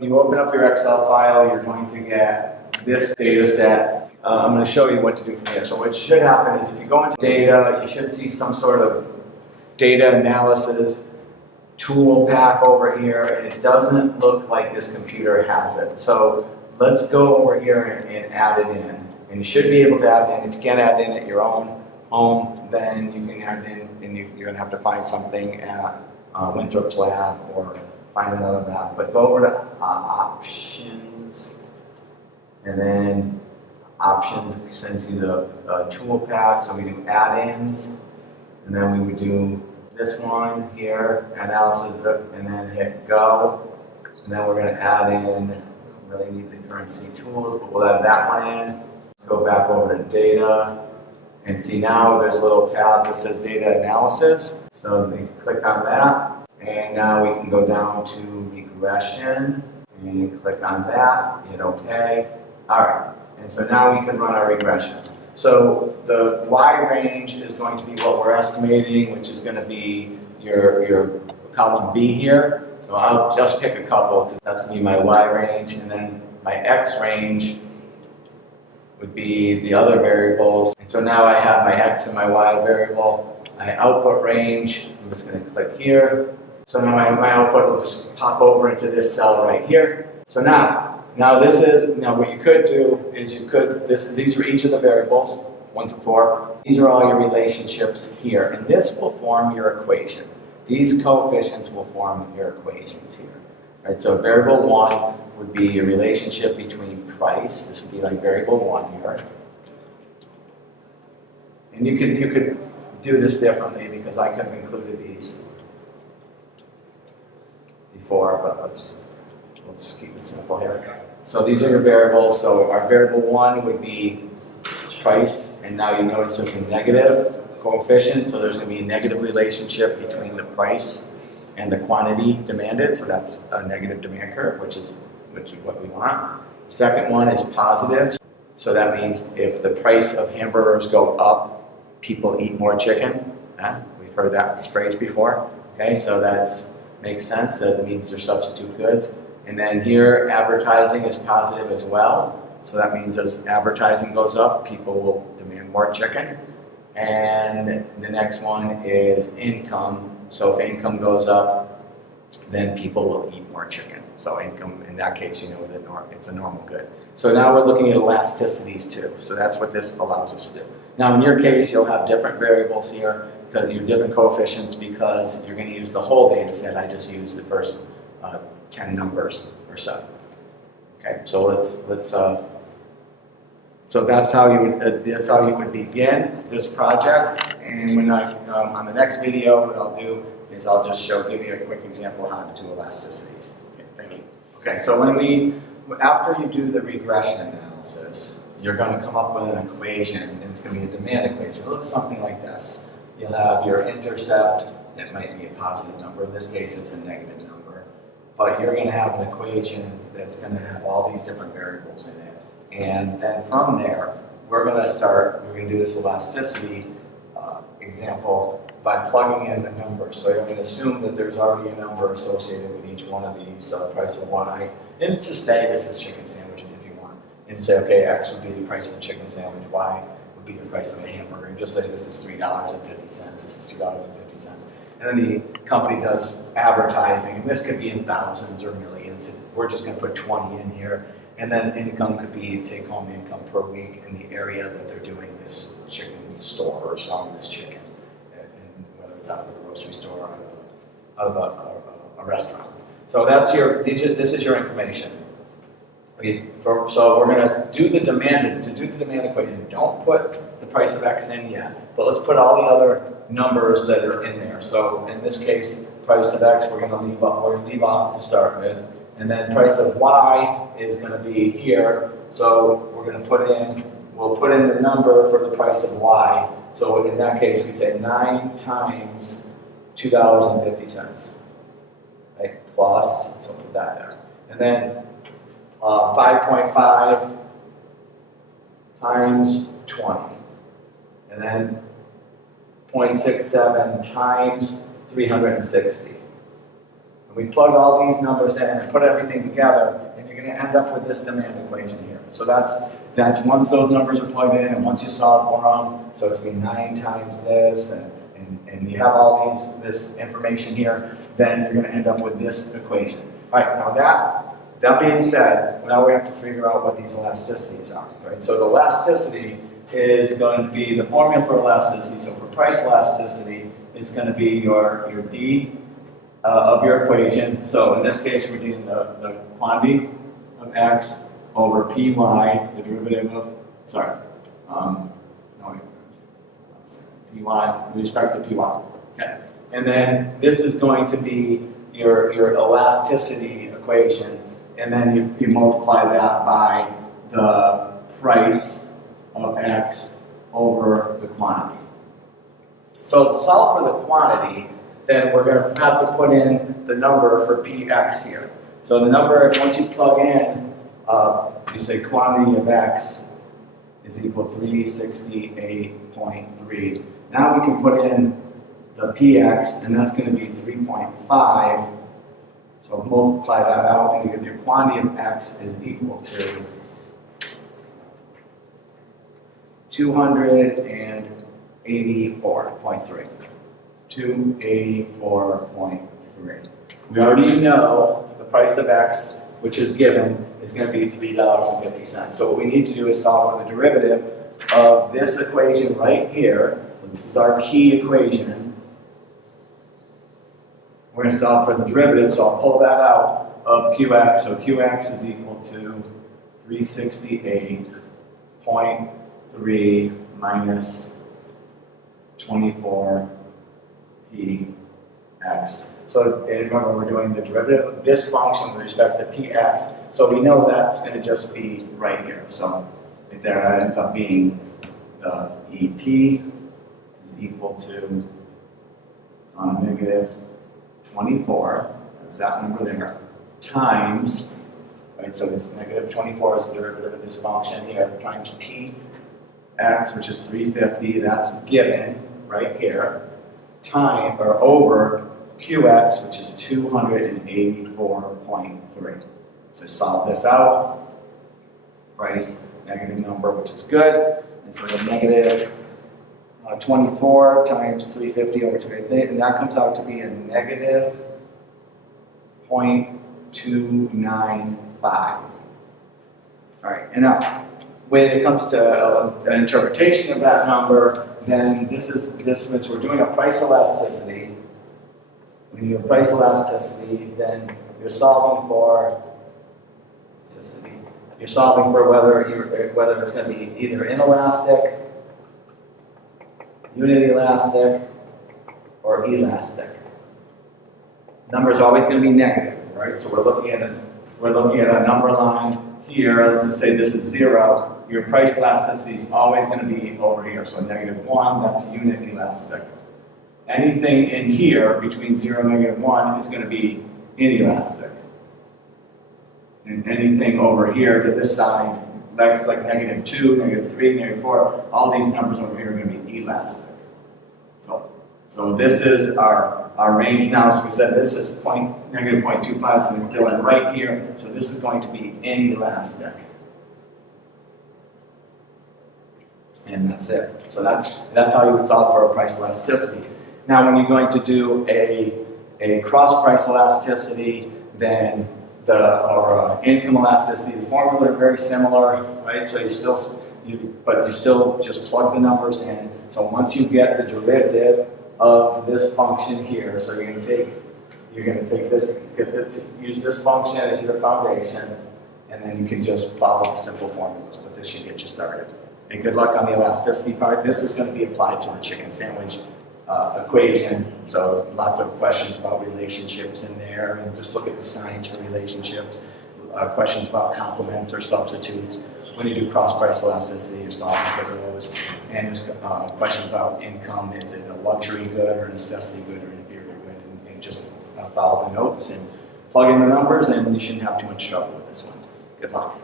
When you open up your Excel file, you're going to get this data set. I'm going to show you what to do from here. So what should happen is if you go into data, you should see some sort of data analysis tool pack over here, and it doesn't look like this computer has it. So let's go over here and add it in. And you should be able to add it in. If you can't add it in at your own home, then you can add it in, and you're going to have to find something at Winthrop's lab or find another lab. But go over to options, and then options sends you the tool pack. So we do add-ins, and then we would do this one here, analysis, and then hit go. And then we're going to add in, really need the currency tools, but we'll add that one in. Let's go back over to data, and see now there's a little tab that says data analysis. So we click on that, and now we can go down to regression, and click on that, hit OK. All right, and so now we can run our regressions. So the Y range is going to be what we're estimating, which is going to be your column B here. So I'll just pick a couple, because that's going to be my Y range, and then my X range would be the other variables. And so now I have my X and my Y variable. My output range, I'm just going to click here. So now my output will just pop over into this cell right here. So now what you could do is these are each of the variables, 1 through 4. These are all your relationships here, and this will form your equation. These coefficients will form your equations here. Right, so variable 1 would be a relationship between price. This would be like variable 1 here. And you could do this differently, because I could have included these before, but let's keep it simple here. So these are your variables. So our variable 1 would be price, and now you notice there's a negative coefficient, so there's going to be a negative relationship between the price and the quantity demanded, so that's a negative demand curve, which is what we want. The second one is positive, so that means if the price of hamburgers go up, people eat more chicken. We've heard that phrase before. Okay, so that makes sense. That means they're substitute goods. And then here, advertising is positive as well, so that means as advertising goes up, people will demand more chicken. And the next one is income. So if income goes up, then people will eat more chicken. So income, in that case, you know that it's a normal good. So now we're looking at elasticities too. So that's what this allows us to do. Now in your case, you'll have different variables here, because you have different coefficients, because you're going to use the whole data set. I just used the first 10 numbers or so. Okay, so so that's how you would begin this project. And when on the next video, what I'll do is I'll just give you a quick example of how to do elasticities. Okay, thank you. Okay, so after you do the regression analysis, you're going to come up with an equation, and it's going to be a demand equation. It looks something like this. You'll have your intercept. It might be a positive number. In this case, it's a negative number. But you're going to have an equation that's going to have all these different variables in it. And then from there, we're going to do this elasticity example by plugging in the numbers. So you're going to assume that there's already a number associated with each one of these, so price of Y. And to say this is chicken sandwiches if you want. And say, okay, X would be the price of a chicken sandwich, Y would be the price of a hamburger. And just say this is $3.50, this is $2.50. And then the company does advertising, and this could be in thousands or millions. We're just going to put 20 in here. And then income could be take-home income per week in the area that they're doing this chicken store or selling this chicken, and whether it's out of a grocery store or out of a restaurant. So that's this is your information. So we're going to do the demand equation. Don't put the price of X in yet, but let's put all the other numbers that are in there. So in this case, price of X we're going to leave off to start with. And then price of Y is going to be here. So we're going to we'll put in the number for the price of Y. So in that case, we'd say 9 times $2.50, right? Plus, so put that there. And then 5.5 times 20. And then 0.67 times 360. And we plug all these numbers in and put everything together, and you're going to end up with this demand equation here. So that's once those numbers are plugged in and once you solve for them, so it's going to be 9 times this, and you have all this information here, then you're going to end up with this equation. All right, now that being said, now we have to figure out what these elasticities are. Right? So the elasticity is going to be the formula for elasticity. So for price elasticity, it's going to be your D of your equation. So in this case, we're doing the quantity of X over Py, the derivative of, Py with respect to Py. Okay. And then this is going to be your elasticity equation, and then you multiply that by the price of X over the quantity. So to solve for the quantity, then we're going to have to put in the number for Px here. So the number, once you plug in, you say quantity of X is equal to 368.3. Now we can put in the Px, and that's going to be 3.5. So multiply that out, and you get your quantity of X is equal to 284.3. 284.3. We already know the price of X, which is given, is going to be $3.50. So what we need to do is solve for the derivative of this equation right here. So this is our key equation. We're going to solve for the derivative, so I'll pull that out of Qx. So Qx is equal to 368.3 minus 24 Px. So remember, we're doing the derivative of this function with respect to Px. So we know that's going to just be right here. So right there, that ends up being the EP is equal to negative 24, that's that number there, times, right, so this negative 24 is the derivative of this function here, times Px, which is 350, that's given right here, or over Qx, which is 284.3. So solve this out, price, negative number, which is good, and so we have negative 24 times 350 over 280, and that comes out to be a negative 0.295. All right, and now when it comes to an interpretation of that number, then since we're doing a price elasticity, when you have price elasticity, then you're solving for elasticity. You're solving for whether it's going to be either inelastic, unit elastic, or elastic. Number is always going to be negative, right? So we're looking at a number line here. Let's just say this is 0. Your price elasticity is always going to be over here. So -1, that's unit elastic. Anything in here between 0 and -1 is going to be inelastic. And anything over here to this side, that's like -2, -3, -4, all these numbers over here are going to be elastic. So this is our range now. So we said this is -0.25, so we're killing right here. So this is going to be inelastic. And that's it. So that's how you would solve for a price elasticity. Now when you're going to do a cross price elasticity, then or income elasticity, the formula are very similar, right? So you still just plug the numbers in. So once you get the derivative of this function here, so you're going to take this, use this function as your foundation, and then you can just follow the simple formulas. But this should get you started. And good luck on the elasticity part. This is going to be applied to the chicken sandwich equation. So lots of questions about relationships in there, and just look at the signs for relationships. Questions about complements or substitutes. When you do cross price elasticity, you're solving for those. And there's questions about income. Is it a luxury good or a necessity good or an inferior good? And just follow the notes and plug in the numbers, and you shouldn't have too much trouble with this one. Good luck.